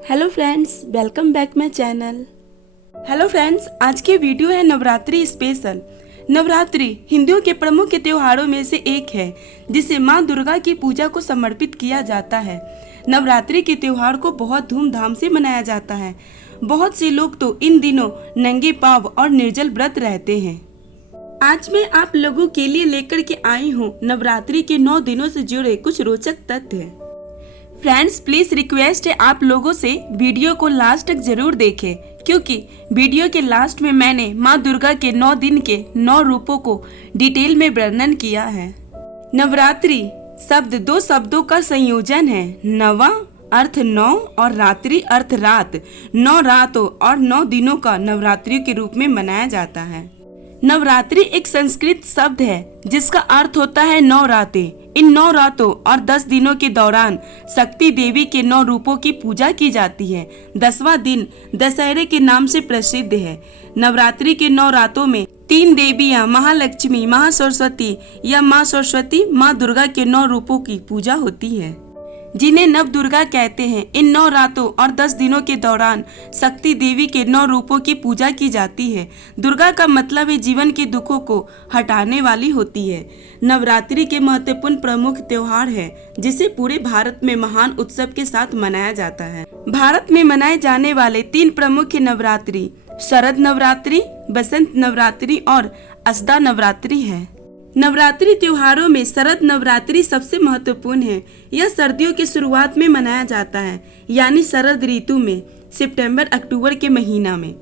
Hello friends, welcome back my channel. Hello friends, आज के video है नवरात्रि स्पेशल। नवरात्रि हिंदुओं के प्रमुख त्योहारों में से एक है जिसे मां दुर्गा की पूजा को समर्पित किया जाता है। नवरात्रि के त्योहार को बहुत धूमधाम से मनाया जाता है। बहुत से लोग तो इन दिनों नंगे पांव और निर्जल व्रत रहते हैं। आज मैं आप लोगों के लिए लेकर के आई हूँ नवरात्रि के 9 दिनों से जुड़े कुछ रोचक तथ्य। फ्रेंड्स, प्लीज रिक्वेस्ट है आप लोगों से वीडियो को लास्ट तक जरूर देखें, क्योंकि वीडियो के लास्ट में मैंने माँ दुर्गा के 9 दिन के 9 रूपों को डिटेल में वर्णन किया है। नवरात्रि शब्द 2 शब्दों का संयोजन है। नवा अर्थ 9 और रात्रि अर्थ रात। 9 रातों और 9 दिनों का नवरात्रि के रूप में मनाया जाता है। नवरात्रि एक संस्कृत शब्द है जिसका अर्थ होता है 9 रातें। इन 9 रातों और 10 दिनों के दौरान शक्ति देवी के 9 रूपों की पूजा की जाती है। 10वां दिन दशहरे के नाम से प्रसिद्ध है। नवरात्रि के 9 रातों में 3 देवियां महालक्ष्मी, महासरस्वती या माँ सरस्वती, माँ दुर्गा के 9 रूपों की पूजा होती है, जिन्हें नव दुर्गा कहते हैं। इन 9 रातों और 10 दिनों के दौरान शक्ति देवी के 9 रूपों की पूजा की जाती है। दुर्गा का मतलब है जीवन के दुखों को हटाने वाली होती है। नवरात्रि के महत्वपूर्ण प्रमुख त्योहार है जिसे पूरे भारत में महान उत्सव के साथ मनाया जाता है। भारत में मनाए जाने वाले 3 प्रमुख नवरात्रि शरद नवरात्रि, बसंत नवरात्रि और असदा नवरात्रि है। नवरात्रि त्योहारों में शरद नवरात्रि सबसे महत्वपूर्ण है। यह सर्दियों की शुरुआत में मनाया जाता है, यानी शरद ऋतु में, सितंबर अक्टूबर के महीना में।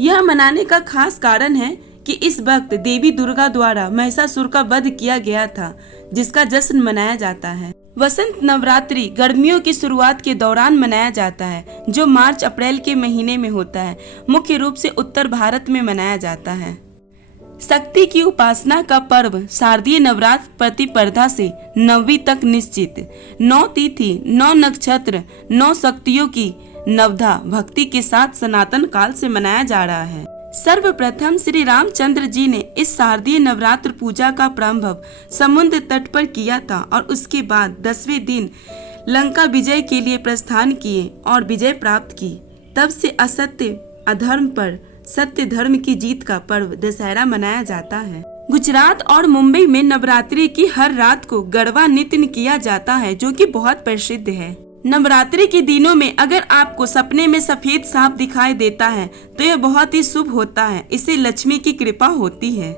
यह मनाने का खास कारण है कि इस वक्त देवी दुर्गा द्वारा महिषासुर का वध किया गया था, जिसका जश्न मनाया जाता है। वसंत नवरात्रि गर्मियों की शुरुआत के दौरान मनाया जाता है, जो मार्च अप्रैल के महीने में होता है। मुख्य रूप से उत्तर भारत में मनाया जाता है। शक्ति की उपासना का पर्व शारदीय नवरात्र प्रतिपदा से 9वीं तक निश्चित 9 तिथि, 9 नक्षत्र, 9 शक्तियों की नवधा भक्ति के साथ सनातन काल से मनाया जा रहा है। सर्वप्रथम श्री रामचंद्र जी ने इस शारदीय नवरात्र पूजा का प्रारंभ समुद्र तट पर किया था और उसके बाद 10वें दिन लंका विजय के लिए प्रस्थान किए और विजय प्राप्त की। तब से असत्य अधर्म पर सत्य धर्म की जीत का पर्व दशहरा मनाया जाता है। गुजरात और मुंबई में नवरात्रि की हर रात को गरबा नृत्य किया जाता है, जो कि बहुत प्रसिद्ध है। नवरात्रि के दिनों में अगर आपको सपने में सफेद सांप दिखाई देता है तो यह बहुत ही शुभ होता है। इससे लक्ष्मी की कृपा होती है।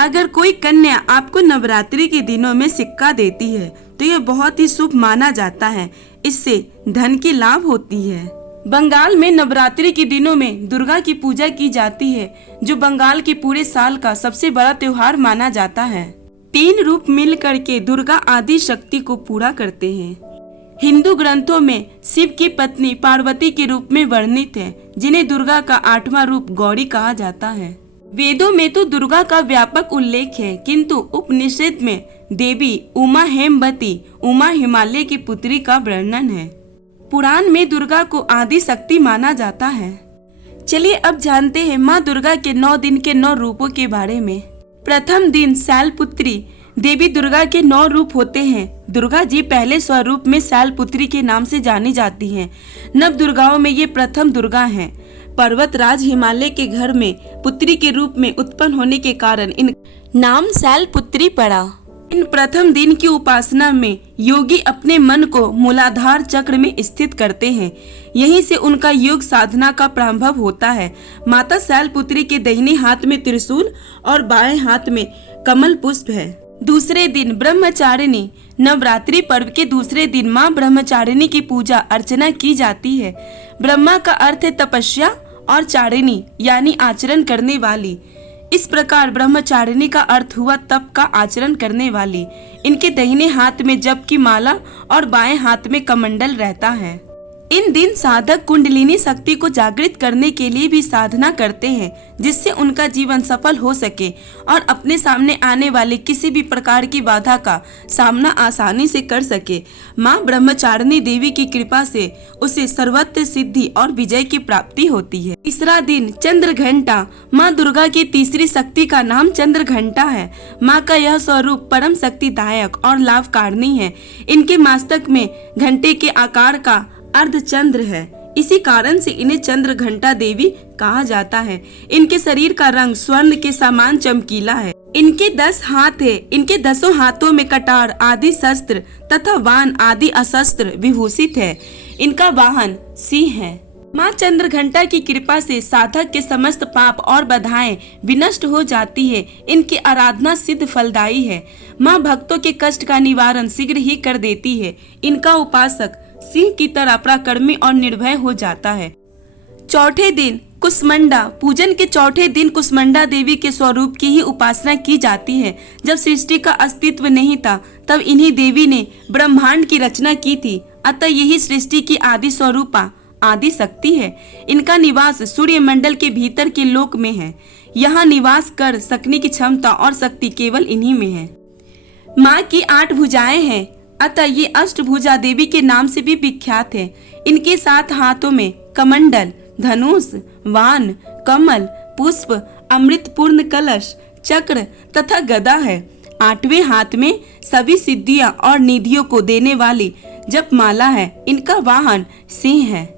अगर कोई कन्या आपको नवरात्रि के दिनों में सिक्का देती है तो यह बहुत ही शुभ माना जाता है। इससे धन की लाभ होती है। बंगाल में नवरात्रि के दिनों में दुर्गा की पूजा की जाती है, जो बंगाल के पूरे साल का सबसे बड़ा त्योहार माना जाता है। 3 रूप मिल करके दुर्गा आदि शक्ति को पूरा करते हैं। हिंदू ग्रंथों में शिव की पत्नी पार्वती के रूप में वर्णित है, जिन्हें दुर्गा का 8वां रूप गौरी कहा जाता है। वेदों में तो दुर्गा का व्यापक उल्लेख है, किंतु उपनिषद में देवी उमा हेमवती, उमा हिमालय की पुत्री का वर्णन है। पुराण में दुर्गा को आदि शक्ति माना जाता है। चलिए अब जानते हैं माँ दुर्गा के 9 दिन के 9 रूपों के बारे में। प्रथम दिन शैलपुत्री। देवी दुर्गा के 9 रूप होते हैं। दुर्गा जी पहले स्वरूप में शैलपुत्री के नाम से जानी जाती हैं। नव दुर्गाओं में ये प्रथम दुर्गा हैं। पर्वत राज हिमालय के घर में पुत्री के रूप में उत्पन्न होने के कारण इन नाम शैलपुत्री पड़ा। इन प्रथम दिन की उपासना में योगी अपने मन को मूलाधार चक्र में स्थित करते हैं। यहीं से उनका योग साधना का प्रारंभ होता है। माता शैलपुत्री के दाहिने हाथ में त्रिशूल और बाएं हाथ में कमल पुष्प है। दूसरे दिन ब्रह्मचारिणी। नवरात्रि पर्व के दूसरे दिन माँ ब्रह्मचारिणी की पूजा अर्चना की जाती है। ब्रह्मा का अर्थ है तपस्या और चारिणी यानी आचरण करने वाली। इस प्रकार ब्रह्मचारिणी का अर्थ हुआ तप का आचरण करने वाली। इनके दाहिने हाथ में जप की माला और बाएं हाथ में कमंडल रहता है। इन दिन साधक कुंडलिनी शक्ति को जागृत करने के लिए भी साधना करते हैं, जिससे उनका जीवन सफल हो सके और अपने सामने आने वाले किसी भी प्रकार की बाधा का सामना आसानी से कर सके। माँ ब्रह्मचारिणी देवी की कृपा से उसे सर्वत्र सिद्धि और विजय की प्राप्ति होती है। तीसरा दिन चंद्र घंटा। माँ दुर्गा की तीसरी शक्ति का नाम चंद्र घंटा है। माँ का यह स्वरूप परम शक्तिदायक और लाभकारिणी है। इनके मस्तक में घंटे के आकार का अर्धचंद्र है। इसी कारण से इन्हें चंद्र घंटा देवी कहा जाता है। इनके शरीर का रंग स्वर्ण के समान चमकीला है। इनके 10 हाथ है। इनके 10 हाथों में कटार आदि शस्त्र तथा वाण आदि अशस्त्र विभूषित है। इनका वाहन सिंह है। माँ चंद्र घंटा की कृपा से साधक के समस्त पाप और बाधाएं विनष्ट हो जाती है। इनकी आराधना सिद्ध फलदायी है। माँ भक्तों के कष्ट का निवारण शीघ्र ही कर देती है। इनका उपासक सिंह की तरह पराक्रमी और निर्भय हो जाता है। चौथे दिन कुसमंडा पूजन के चौथे दिन कुसमंडा देवी के स्वरूप की ही उपासना की जाती है। जब सृष्टि का अस्तित्व नहीं था तब इन्हीं देवी ने ब्रह्मांड की रचना की थी। अतः यही सृष्टि की आदि स्वरूपा आदि शक्ति है। इनका निवास सूर्य मंडल के भीतर के लोक में है। यहाँ निवास कर सकने की क्षमता और शक्ति केवल इन्हीं में है। माँ की 8 भुजाएं हैं, अतः ये अष्टभुजा देवी के नाम से भी विख्यात है। इनके 7 हाथों में कमंडल, धनुष, वाण, कमल, पुष्प, अमृतपूर्ण कलश, चक्र तथा गदा है। 8वें हाथ में सभी सिद्धियां और निधियों को देने वाली जपमाला है। इनका वाहन सिंह है।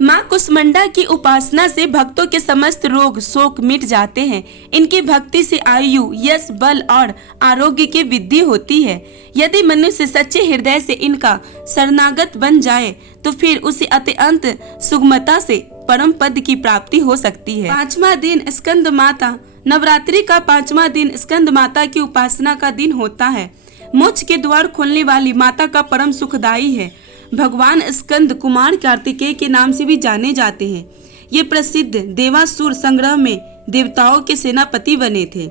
माँ कुसमंडा की उपासना से भक्तों के समस्त रोग शोक मिट जाते हैं। इनकी भक्ति से आयु, यश, बल और आरोग्य की वृद्धि होती है। यदि मनुष्य सच्चे हृदय से इनका शरणागत बन जाए तो फिर उसे अत्यंत सुगमता से परम पद की प्राप्ति हो सकती है। 5वां दिन स्कंद माता। नवरात्रि का 5वां दिन स्कंद माता की उपासना का दिन होता है। मोक्ष के द्वार खोलने वाली माता का परम सुखदायी है। भगवान स्कंद कुमार कार्तिकेय के नाम से भी जाने जाते हैं। ये प्रसिद्ध देवासुर संग्रह में देवताओं के सेनापति बने थे।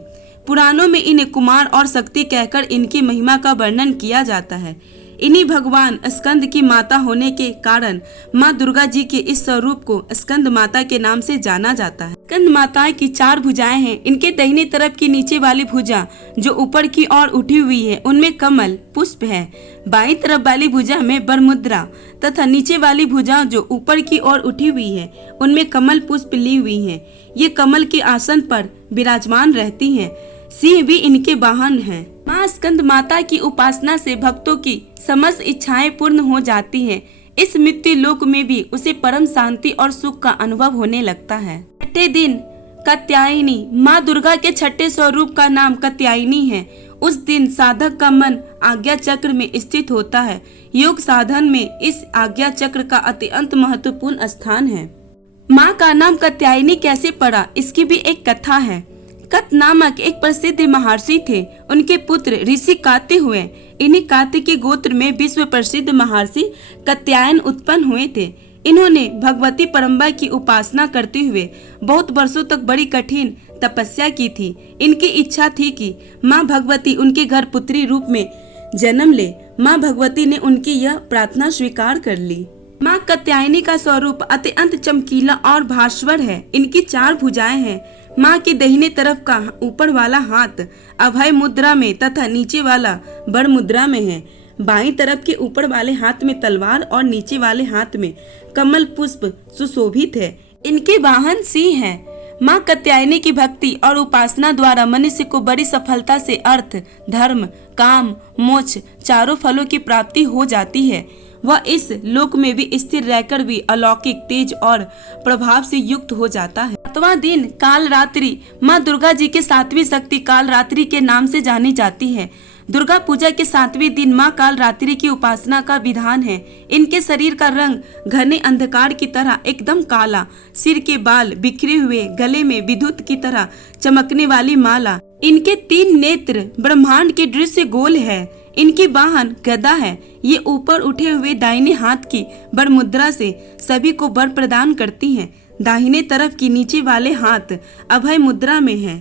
पुराणों में इन्हें कुमार और शक्ति कहकर इनकी महिमा का वर्णन किया जाता है। इन्हीं भगवान स्कंद की माता होने के कारण माँ दुर्गा जी के इस स्वरूप को स्कंद माता के नाम से जाना जाता है। स्कंद माता की 4 भुजाएं हैं। इनके दाहिने तरफ की नीचे वाली भुजा जो ऊपर की ओर उठी हुई है उनमें कमल पुष्प है। बाईं तरफ वाली भुजा में वरमुद्रा तथा नीचे वाली भुजा जो ऊपर की ओर उठी हुई है उनमें कमल पुष्प ली हुई है। ये कमल के आसन पर विराजमान रहती हैं। सिंह भी इनके वाहन हैं। माँ स्कंद माता की उपासना से भक्तों की समस्त इच्छाएं पूर्ण हो जाती हैं। इस मृत्यु लोक में भी उसे परम शांति और सुख का अनुभव होने लगता है। 6ठे दिन कात्यायनी। माँ दुर्गा के 6ठे स्वरूप का नाम कात्यायनी है। उस दिन साधक का मन आज्ञा चक्र में स्थित होता है। योग साधन में इस आज्ञा चक्र का अत्यंत महत्वपूर्ण स्थान है। माँ का नाम कात्यायनी कैसे पड़ा, इसकी भी एक कथा है। कत नामक एक प्रसिद्ध महर्षि थे। उनके पुत्र ऋषि कात्य हुए। इन्हीं कात्य के गोत्र में विश्व प्रसिद्ध महर्षि कात्यायन उत्पन्न हुए थे। इन्होंने भगवती परम्बा की उपासना करते हुए बहुत वर्षों तक बड़ी कठिन तपस्या की थी। इनकी इच्छा थी कि माँ भगवती उनके घर पुत्री रूप में जन्म ले। माँ भगवती ने उनकी यह प्रार्थना स्वीकार कर ली। माँ कात्यायनी का स्वरूप अत्यंत चमकीला और भास्वर है। इनकी 4 भुजाएं हैं। माँ के दाहिने तरफ का ऊपर वाला हाथ अभय मुद्रा में तथा नीचे वाला वर मुद्रा में है। बाईं तरफ के ऊपर वाले हाथ में तलवार और नीचे वाले हाथ में कमल पुष्प सुशोभित है। इनके वाहन सिंह है। माँ कात्यायनी की भक्ति और उपासना द्वारा मनुष्य को बड़ी सफलता से अर्थ, धर्म, काम, मोक्ष चारों फलों की प्राप्ति हो जाती है। वह इस लोक में भी स्थिर रहकर भी अलौकिक तेज और प्रभाव से युक्त हो जाता है। 7वां दिन काल रात्रि। माँ दुर्गा जी के 7वीं शक्ति काल रात्रि के नाम से जानी जाती है। दुर्गा पूजा के 7वें दिन माँ काल रात्रि की उपासना का विधान है। इनके शरीर का रंग घने अंधकार की तरह एकदम काला, सिर के बाल बिखरे हुए, गले में विद्युत की तरह चमकने वाली माला। इनके 3 नेत्र ब्रह्मांड के दृश्य गोल है। इनकी वाहन गदा है। ये ऊपर उठे हुए दाहिने हाथ की वर मुद्रा से सभी को वर प्रदान करती हैं। दाहिने तरफ की नीचे वाले हाथ अभय मुद्रा में है।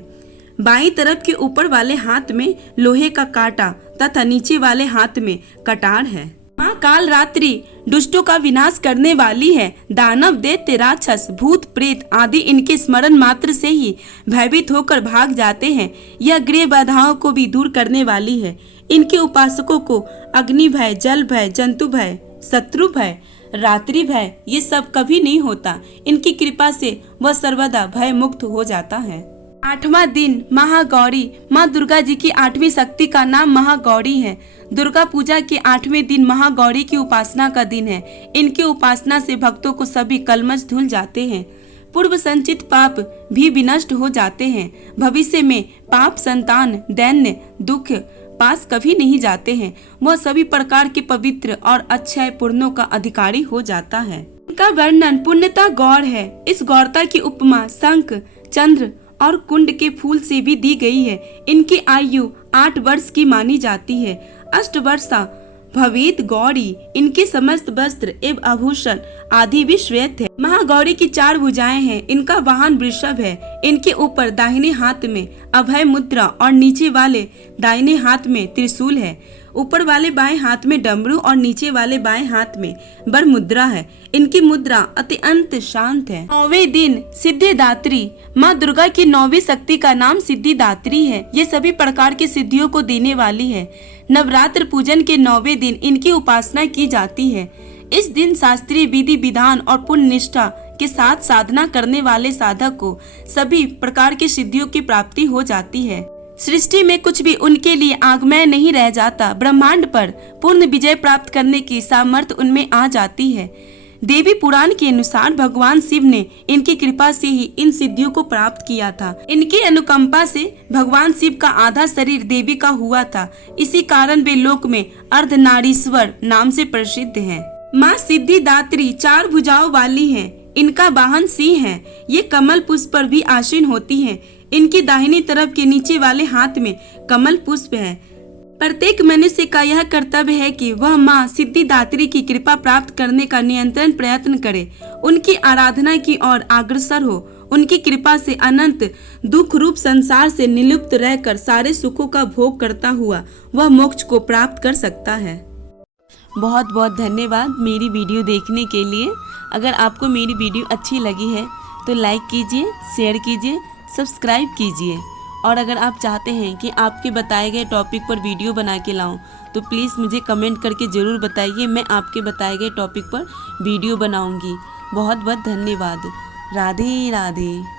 बाईं तरफ के ऊपर वाले हाथ में लोहे का कांटा तथा नीचे वाले हाथ में कटार है। माँ काल रात्रि दुष्टों का विनाश करने वाली है। दानव, दैत्य, राक्षस, भूत, प्रेत आदि इनके स्मरण मात्र से ही भयभीत होकर भाग जाते हैं। यह गृह बाधाओं को भी दूर करने वाली है। इनके उपासकों को अग्नि भय, जल भय, जंतु भय, शत्रु भय, रात्रि भय ये सब कभी नहीं होता। इनकी कृपा से वह सर्वदा भय मुक्त हो जाता है। 8वां दिन महागौरी। माँ दुर्गा जी की 8वीं शक्ति का नाम महागौरी है। दुर्गा पूजा के 8वें दिन महागौरी की उपासना का दिन है। इनकी उपासना से भक्तों को सभी कलमश धुल जाते हैं। पूर्व संचित पाप भी विनष्ट हो जाते हैं। भविष्य में पाप, संतान, दैन्य, दुख पास कभी नहीं जाते हैं। वह सभी प्रकार के पवित्र और अक्षय पुण्यों का अधिकारी हो जाता है। इनका वर्णन पुण्यता गौर है। इस गौरता की उपमा शंख, चंद्र और कुंड के फूल से भी दी गई है। इनकी आयु 8 वर्ष की मानी जाती है। 8 वर्षा भवेत गौरी। इनके समस्त वस्त्र एवं आभूषण आदि भी श्वेत है। महागौरी की 4 भुजाएं हैं। इनका वाहन वृषभ है। इनके ऊपर दाहिने हाथ में अभय मुद्रा और नीचे वाले दाहिने हाथ में त्रिशूल है। ऊपर वाले बाएं हाथ में डमरू और नीचे वाले बाएं हाथ में बर मुद्रा है। इनकी मुद्रा अत्यंत शांत है। 9वें दिन सिद्धिदात्री। माँ दुर्गा की 9वीं शक्ति का नाम सिद्धिदात्री है। ये सभी प्रकार की सिद्धियों को देने वाली है। नवरात्र पूजन के 9वें दिन इनकी उपासना की जाती है। इस दिन शास्त्रीय विधि विधान और पुण्य निष्ठा के साथ साधना करने वाले साधक को सभी प्रकार की सिद्धियों की प्राप्ति हो जाती है। सृष्टि में कुछ भी उनके लिए आगमय नहीं रह जाता। ब्रह्मांड पर पूर्ण विजय प्राप्त करने की सामर्थ्य उनमें आ जाती है। देवी पुराण के अनुसार भगवान शिव ने इनकी कृपा से ही इन सिद्धियों को प्राप्त किया था। इनकी अनुकंपा से भगवान शिव का आधा शरीर देवी का हुआ था। इसी कारण वे लोक में अर्धनारीश्वर नाम से प्रसिद्ध हैं। माँ सिद्धिदात्री 4 भुजाओं वाली हैं। इनका वाहन सिंह है। ये कमल पुष्प पर भी आसीन होती हैं। इनकी दाहिनी तरफ के नीचे वाले हाथ में कमल पुष्प है। प्रत्येक मनुष्य का यह कर्तव्य है कि वह माँ सिद्धिदात्री की कृपा प्राप्त करने का निरंतर प्रयत्न करे, उनकी आराधना की ओर अग्रसर हो। उनकी कृपा से अनंत दुख रूप संसार से निलुप्त रहकर सारे सुखों का भोग करता हुआ वह मोक्ष को प्राप्त कर सकता है। बहुत बहुत धन्यवाद मेरी वीडियो देखने के लिए। अगर आपको मेरी वीडियो अच्छी लगी है तो लाइक कीजिए, शेयर कीजिए, सब्सक्राइब कीजिए। और अगर आप चाहते हैं कि आपके बताए गए टॉपिक पर वीडियो बना के लाऊं तो प्लीज़ मुझे कमेंट करके ज़रूर बताइए। मैं आपके बताए गए टॉपिक पर वीडियो बनाऊंगी। बहुत बहुत धन्यवाद। राधे राधे।